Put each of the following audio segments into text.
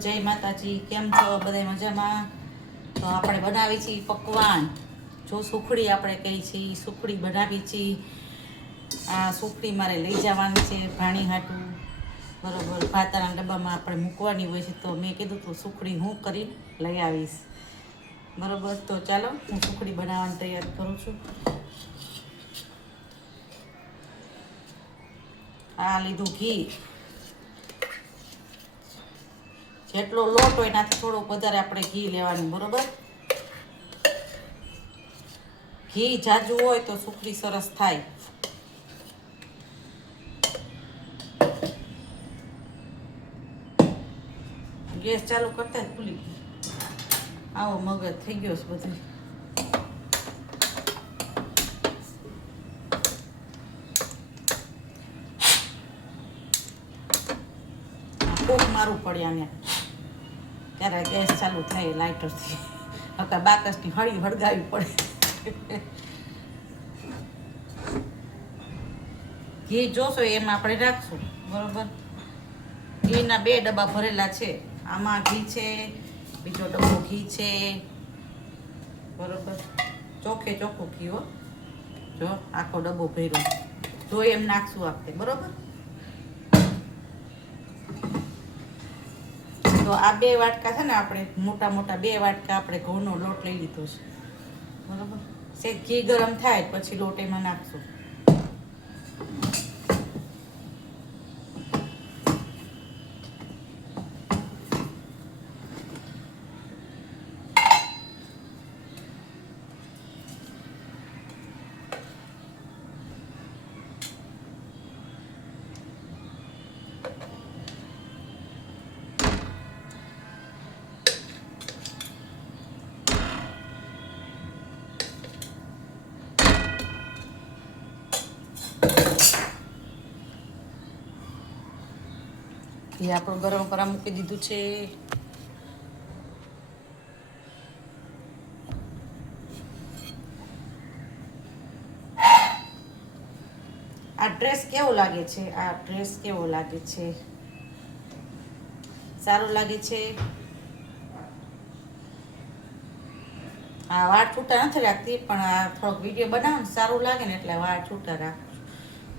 જય માતાજી, કેમ છો? બધા મજામાં? તો આપણે બનાવી છીએ પકવાન. જો સુખડી આપણે કહી છીએ, સુખડી બનાવી છીએ. આ સુખડી મારે લઈ જવાની છે ભાણી હાટું. બરોબર, ભાતાના ડબ્બામાં આપણે મૂકવાની હોય છે. તો મેં કીધું તું સુખડી હું કરી લઈ આવીશ. બરોબર, તો ચાલો હું સુખડી બનાવવાની તૈયાર કરું છું. આ લીધું ઘી. જેટલો લોટ હોય એનાથી થોડુંક વધારે આપણે ઘી લેવાનું, બરોબર? ઘી જાજુ હોય તો સુખડી સરસ થાય. ગેસ ચાલુ કરતા જ ભૂલી આવો મગજ થઈ ગયો છે બધું. કોક મારું પડ્યા આને ત્યારે ગેસ ચાલુ થાય લાઇટરથી હવે બાકસની હળી હળગાવી પડે. ઘી જોશો એમ આપણે રાખશું, બરોબર? ઘીના બે ડબ્બા ભરેલા છે. આમાં ઘી છે, બીજો ડબ્બો ઘી છે, બરોબર? ચોખ્ખે ચોખ્ખું ઘી હો. જો, આખો ડબ્બો ભર્યો. જો એમ નાખશું આપણે, બરોબર? તો આ બે વાટકા છે ને આપણે મોટા મોટા બે વાટકા આપણે ઘઉંનો લોટ લઈ લીધો છે. બરાબર? સેજ ઘી ગરમ થાય પછી લોટ એમાં નાખશું. એ આપણું ગરમ કરવા મૂકી દીધું છે. આ ડ્રેસ કેવો લાગે છે? આ ડ્રેસ કેવો લાગે છે? સારું લાગે છે? આ વાળ છૂટા નથી રાખતી, પણ આ થોડોક વીડિયો બનાવો ને સારું લાગે ને એટલે વાળ છૂટા રાખું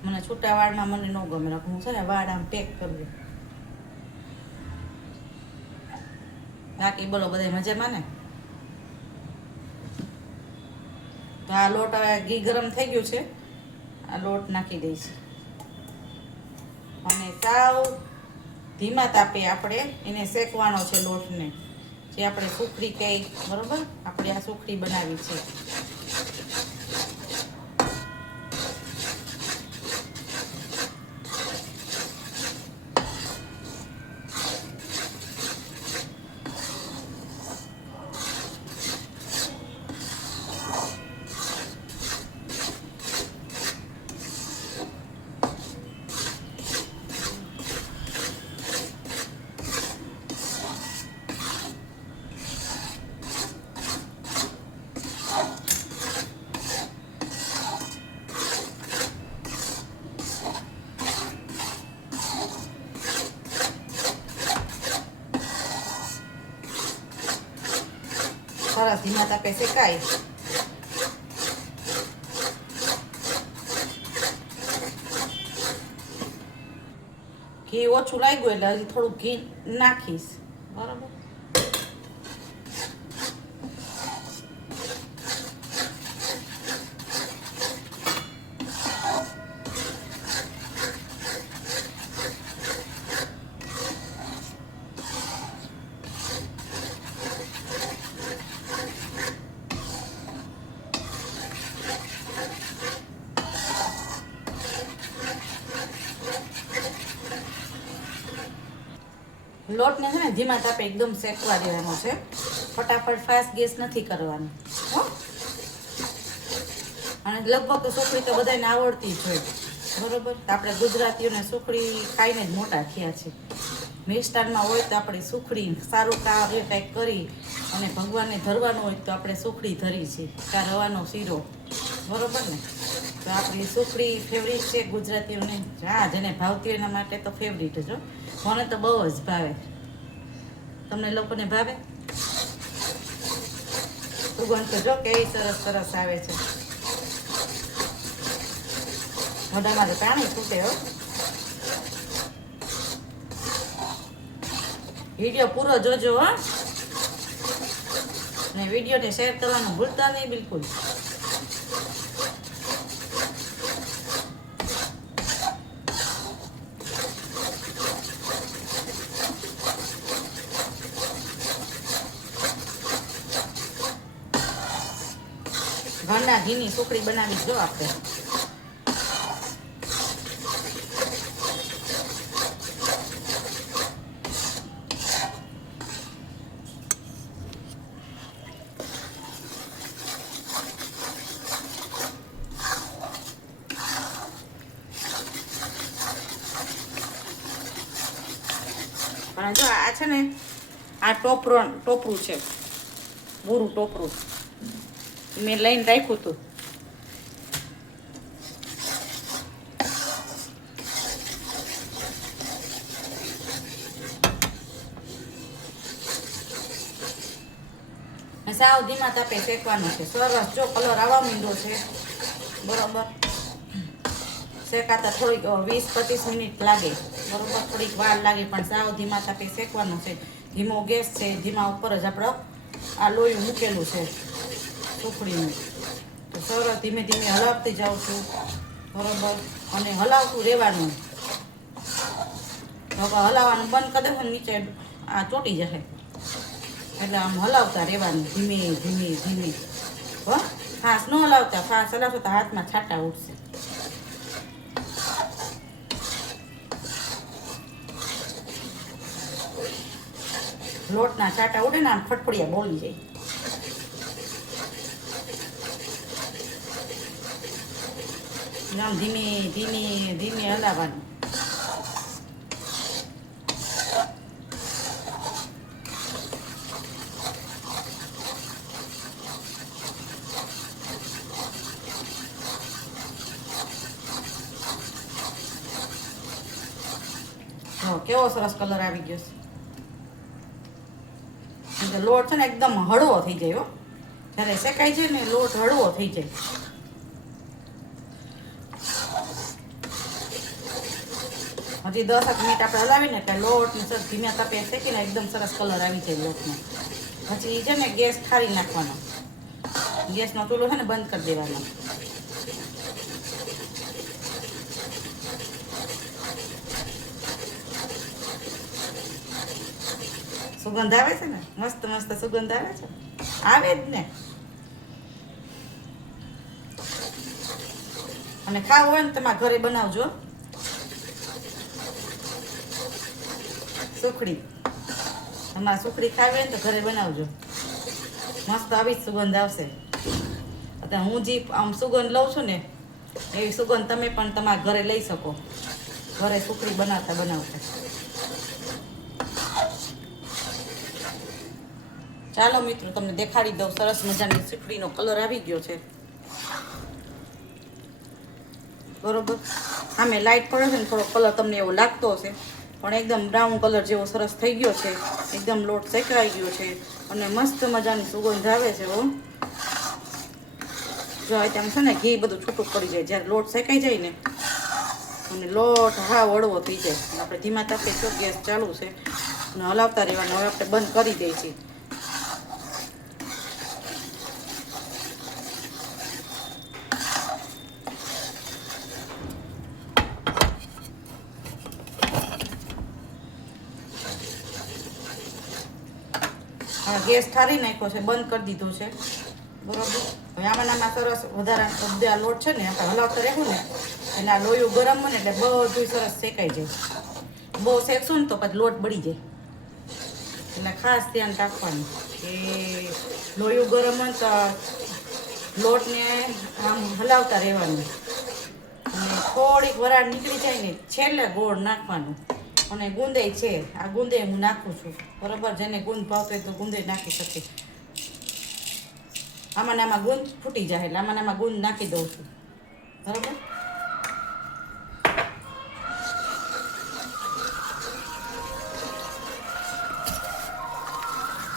મને છૂટા વાળમાં મને ન ગમે રાખું હું છે ને વાળ આમ પેક કરી બાકી બોલો બધા મજામાં ને? તો આ લોટ હવે ઘી ગરમ થઈ ગયું છે. આ લોટ નાખી દઈશ. અને સાવ ધીમા તાપે આપણે એને શેકવાનો છે લોટને. જે આપણે સુખડી કહે બરાબર? આપણે આ સુખડી બનાવી છે. સરસ ધીમા તાપે શેકાય ઘી ઓછું લાગ્યું એટલે હજી થોડું ઘી નાખીશ બરાબર લોટને છે ને ધીમા તાપે એકદમ શેકવા દેવાનો છે. ફટાફટ ફાસ્ટ ગેસ નથી કરવાનો, હો. અને લગભગ તો સુખડી તો બધાને આવડતી જ હોય. બરોબર? આપણે ગુજરાતીઓને સુખડી ખાઈને જ મોટા થયા છે. મિષ્ટાનમાં હોય તો આપણે સુખડી, સારું કાર્ય કંઈક કરી અને ભગવાનને ધરવાનું હોય તો આપણે સુખડી ધરી છે. કા રવાનો શીરો. બરોબર ને? તો આપણી સુખડી ફેવરિટ છે ગુજરાતીઓને. હા જેને ભાવતી એના માટે તો ફેવરિટ જ મને તો બહુ જ ભાવે. તમને લોકોને ભાવે? સુગંધ તો જો કેવી સરસ સરસ આવે છે. મોઢામાં તો પાણી છૂટે હો. વીડિયો પૂરો જોજો હો. ને વિડીયોને શેર કરવાનું ભૂલતા નહીં, બિલકુલ. ઘીની સુખડી બનાવી જો આપણે પણ જો આ છે ને, આ ટોપરો ટોપરું છે. બુરું ટોપરું. મેં લઈને રાખ્યું હતું. સાવ ધીમા તાપે શેકવાનું છે. સરસ, જો કલર આવવા માંડ્યો છે. બરોબર. શેકાતા થોડીક વીસ પચીસ મિનિટ લાગે. બરોબર, થોડીક વાર લાગે, પણ સાવ ધીમા તાપે શેકવાનું છે. ધીમો ગેસ છે, ધીમા ઉપર જ આપણો આ લોહી મૂકેલું છે. સુખડીનું તો સરસ ધીમે ધીમે હલાવતી જાઉં છું. બરોબર? અને હલાવતું રહેવાનું. હવે હલાવવાનું બંધ કરી ને નીચે આ ચોટી જશે. એટલે આમ હલાવતા રહેવાનું ધીમે ધીમે ધીમે. હો? ફાસ ન હલાવતા, ફાસ હલાવશો તો હાથમાં છાંટા ઉઠશે લોટના છાંટા ઉડે ને આમ ફટફડિયા બોલી જાય. આમ ધીમે ધીમે ધીમે હલાવવાનું. કેવો સરસ કલર આવી ગયો છે. લોટ છે ને એકદમ હળવો થઈ જાય હો. જ્યારે શેકાય છે ને લોટ હળવો થઈ જાય. હજી દસક મિનિટ આપણે હલાવીને એટલે લોટ ને સરસ ધીમે તપે શેકીને એકદમ સરસ કલર આવી જાય લોટનો. પછી છે ને ગેસ ઠારી નાખવાનો. ગેસનો ચૂલો છે ને બંધ કરી દેવાનો. સુગંધ આવે છે ને? મસ્ત મસ્ત સુગંધ આવે છે? આવે જ ને. અને ખાવું હોય ને તમારા ઘરે બનાવજો સુખડી. તમારે સુખડી ખાવી હોય ને તો ઘરે બનાવજો. મસ્ત આવી જ સુગંધ આવશે. અત્યારે હું જે આમ સુગંધ લઉં છું ને, એવી સુગંધ તમે પણ તમારા ઘરે લઈ શકો. ઘરે સુખડી બનાવતા બનાવતા. ચાલો મિત્રો, તમને દેખાડી દઉં. સરસ મજાની સુખડીનો કલર આવી ગયો છે. બરોબર? આમે લાઈટ પડે છે ને, થોડો કલર તમને એવો લાગતો હશે. પણ એકદમ બ્રાઉન કલર જેવો સરસ થઈ ગયો છે. એકદમ લોટ શેકાઈ ગયો છે અને મસ્ત મજાની સુગંધ આવે છે હો. જો તેમ છે ને ઘી બધું છૂટું પડી જાય, જ્યારે લોટ શેકાઈ જાય ને, અને લોટ હા વળવો થઈ જાય. આપણે ધીમા તાપે ગેસ ચાલુ છે, અને હલાવતા રહેવાનું હવે આપણે બંધ કરી દઈએ છીએ. ગેસ ઠારી નાખ્યો છે, બંધ કરી દીધો છે. બરોબર? હવે આમાં આમાં સરસ વધારે બધે આ લોટ છે ને, આપણે હલાવતા રહેવું ને એટલે આ લોયું ગરમ હોય ને એટલે બધું સરસ શેકાઈ જાય. બહુ શેકશું ને તો પછી લોટ બળી જાય. એટલે ખાસ ધ્યાન રાખવાનું કે લોયું ગરમ હોય તો લોટને આમ હલાવતા રહેવાનું. થોડીક વરાળ નીકળી જાય ને, છેલ્લે ગોળ નાખવાનું. અને ગુંદે છે. આ ગુંદે હું નાખું છું. બરોબર? જેને ગુંદ ભાવતો તો ગુંદે નાખી શકે. આમાં આમાં ગુંદ ફૂટી જાય એટલે આમાં આમાં ગુંદ નાખી દઉં છું. બરોબર?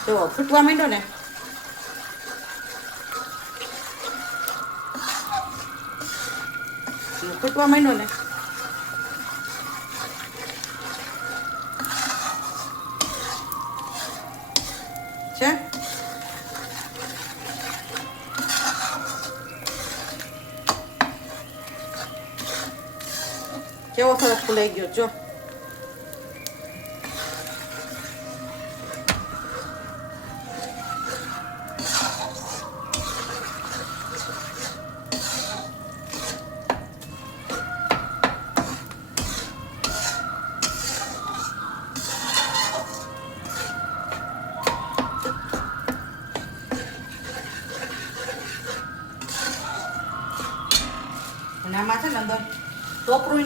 જો, ફૂટવા માંડ્યો ને. ફૂટવા માંડ્યો ને છે કેવો સરસ ફૂલાઈ ગયો જો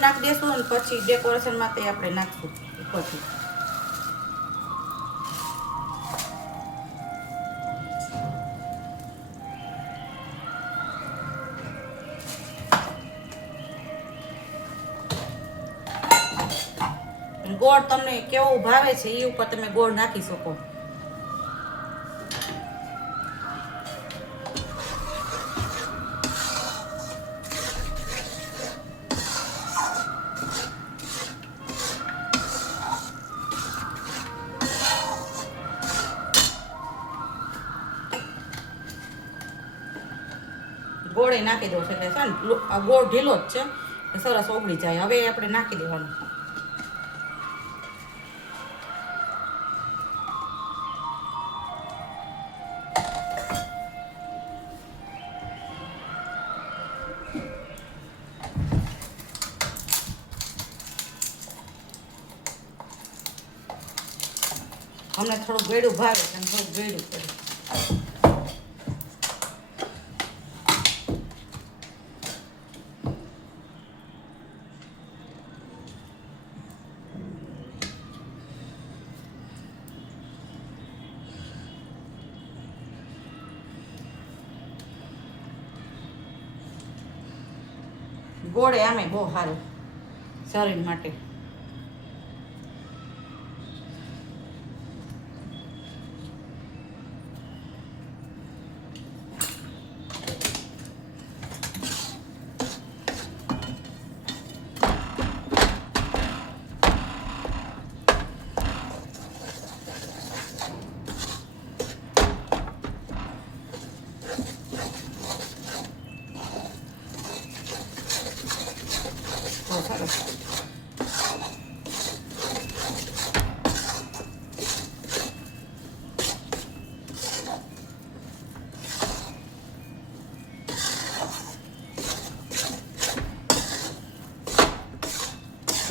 નાખી દેશું અને પછી ડેકોરેશન માટે આપણે નાખશું ઉપરથી. ગોળ તમને કેવું ભાવે છે એ ઉપર તમે ગોળ નાખી શકો. ગોળે નાખી દો છે. એટલે છે ને ગોળ ઢીલો જ છે. સરસ ઓગળી જાય. હવે આપણે નાખી દેવાનું. અમને થોડું ગળ્યું, ભાવે અને થોડું ગળ્યું પડે ગોળે બહુ સારું. શરીર માટે બહુ સરસ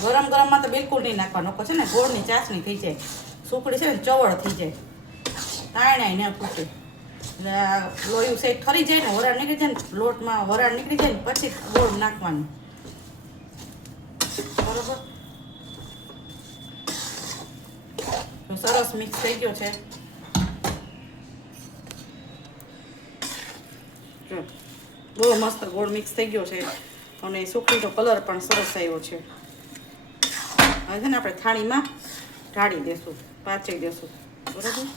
ગરમ ગરમમાં તો બિલકુલ નહીં નાખવાનું. છે ને, ગોળની ચાસણી થઈ જાય. સુકડી છે ને, ચવળ થઈ જાય. તાણાય ને પૂછે. એટલે લોયું સેટ ઠરી જાય ને, વરાળ નીકળી જાય ને, લોટમાં વરાળ નીકળી જાય ને, પછી ગોળ નાખવાનું. બરોબર? સરસ મિક્સ થઈ ગયો છે. બહુ મસ્ત ગોળ મિક્સ થઈ ગયો છે. અને સુખડીનો કલર પણ સરસ આવ્યો છે. હવે છે ને, આપણે થાળીમાં ઢાળી દેશું પાચી દેશું. બરાબર?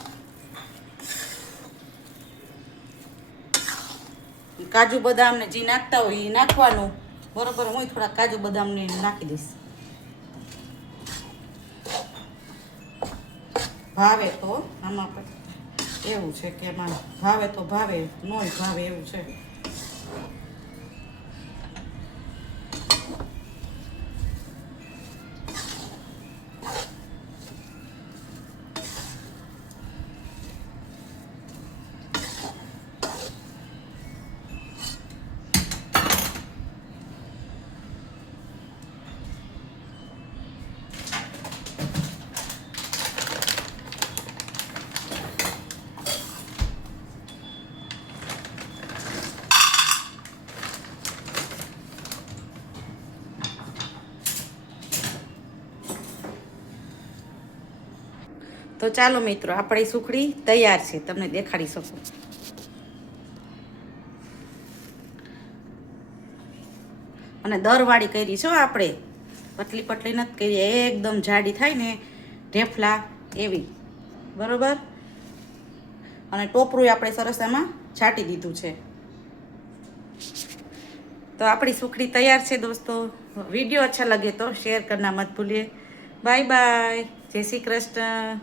કાજુ બદામ ને જે નાખતા હોય એ નાખવાનું. બરોબર, હું થોડા કાજુ બદામ ને નાખી દઈશ. ભાવે તો, આમાં એવું છે કે એમાં ભાવે તો ભાવે, નોય ભાવે એવું છે. તો ચાલો મિત્રો, આપણી સુખડી તૈયાર છે. તમને દેખાડી શકું. અને દરવાળી કરી છો આપણે. પતલી પતલી નથી કરી, એકદમ જાડી થાય ને, ઢેફલા એવી. બરોબર? અને ટોપરું આપણે સરસ એમાં છાંટી દીધું છે. તો આપણી સુખડી તૈયાર છે દોસ્તો. વીડિયો અચ્છા લગે તો શેર કરના મત ભૂલીએ. Bye bye. જય શ્રી કૃષ્ણ.